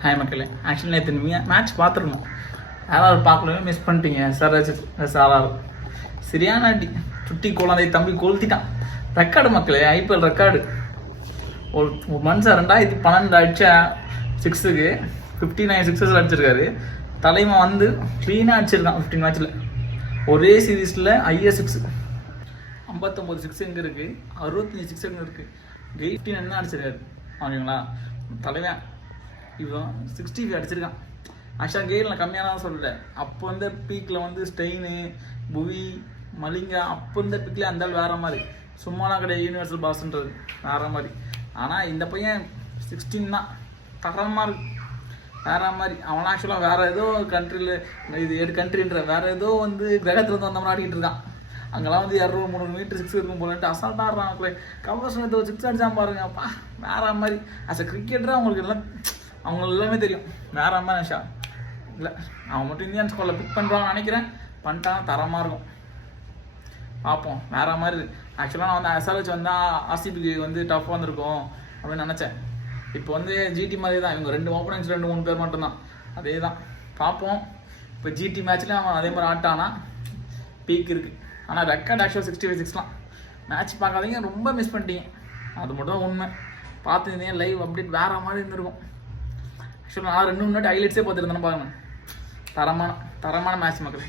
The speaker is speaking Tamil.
ஹாய் மக்களே, ஆக்சுவலி நேற்று மேட்ச் பார்த்துருக்கணும். யாராவது பார்க்கலவே மிஸ் பண்ணிட்டீங்க. சார் சரியான அடி, சுட்டி குழந்தை தம்பி கொளுத்திட்டான். ரெக்கார்டு மக்களே, ஐபிஎல் ரெக்கார்டு. ஒரு மனுஷன் 2012 அடிச்ச 6க்கு 59 சிக்ஸஸ் அடிச்சிருக்காரு. தலைமை வந்து க்ளீனாக அடிச்சிருக்கான் 15 மேட்ச்சில். ஒரே சீரீஸில் ஹையர் 6 59 சிக்ஸ் எங்கே இருக்குது, 65 சிக்ஸ் எங்கே இருக்குது, 18 என்ன அடிச்சிருக்காரு ஓகேங்களா. தலைவன் இவன் 65 அடிச்சிருக்கான். ஆக்சுவலாக கெயில் நான் கம்மியாக தான் சொல்லிட்டேன். அப்போ வந்து பீக்கில் வந்து ஸ்டெயினு, புவி, மலிங்கா, அப்போ இருந்த பீக்கில் அந்த வேறு மாதிரி, சும்மாலாம் கிடையாது. யூனிவர்சல் பாஸ்ன்றது வேறு மாதிரி. ஆனால் இந்த பையன் 16 தான், தரமாக இருக்கு, வேறு மாதிரி. அவன் ஆக்சுவலாக வேறு ஏதோ கண்ட்ரியில், இது கண்ட்ரின்ற வேறு ஏதோ வந்து கிரகத்தில் வந்து வந்தவன் ஆடிக்கிட்டு இருக்கான். அங்கெல்லாம் வந்து 200-300 மீட்டர் 6 இருக்கும் போலன்ட்டு அசால்ட்டாக ஆடுறான். கவர்ஸ் ஒரு 6 அடிச்சான் பாருங்கப்பா, வேற மாதிரி. அஸ் அ கிரிக்கெட்டர் அவங்களுக்கு எல்லாமே தெரியும். வேற மாதிரி நிஷா இல்லை, அவன் மட்டும் இந்தியன் ஸ்குவாடில் பிக் பண்ணுறான்னு நினைக்கிறேன். பண்ணிட்டான், தரமாக இருக்கும். பார்ப்போம், வேற மாதிரி. ஆக்சுவலாக நான் வந்து எஸ்ஆர்ஹெச் வந்தால் ஆர்சிபிக்கு வந்து டஃப் வந்திருக்கும் அப்படின்னு நினச்சேன். இப்போ வந்து ஜிடி மாதிரி தான், இவங்க 2 ஓப்பனிங்ஸ் 2-3 பேர் மட்டும்தான். அதே தான் பார்ப்போம். இப்போ ஜிடி மேட்ச்லேயும் அவன் அதே மாதிரி ஆட்டானா பீக் இருக்குது. ஆனால் ரெக்கார்ட் ஆக்சுவலாக 65 மேட்ச் பார்க்காதீங்க, ரொம்ப மிஸ் பண்ணிட்டீங்க. அது மட்டும் தான் உண்மை. பார்த்துருந்தேன் லைவ் அப்டேட் வேறு மாதிரி இருந்திருக்கும். ஆக்சுவலாக நான் 2 முன்னாடி ஹைலைட்ஸே பார்த்துருந்தேன் பாருங்க. தரமான மேட்ச் மக்களே.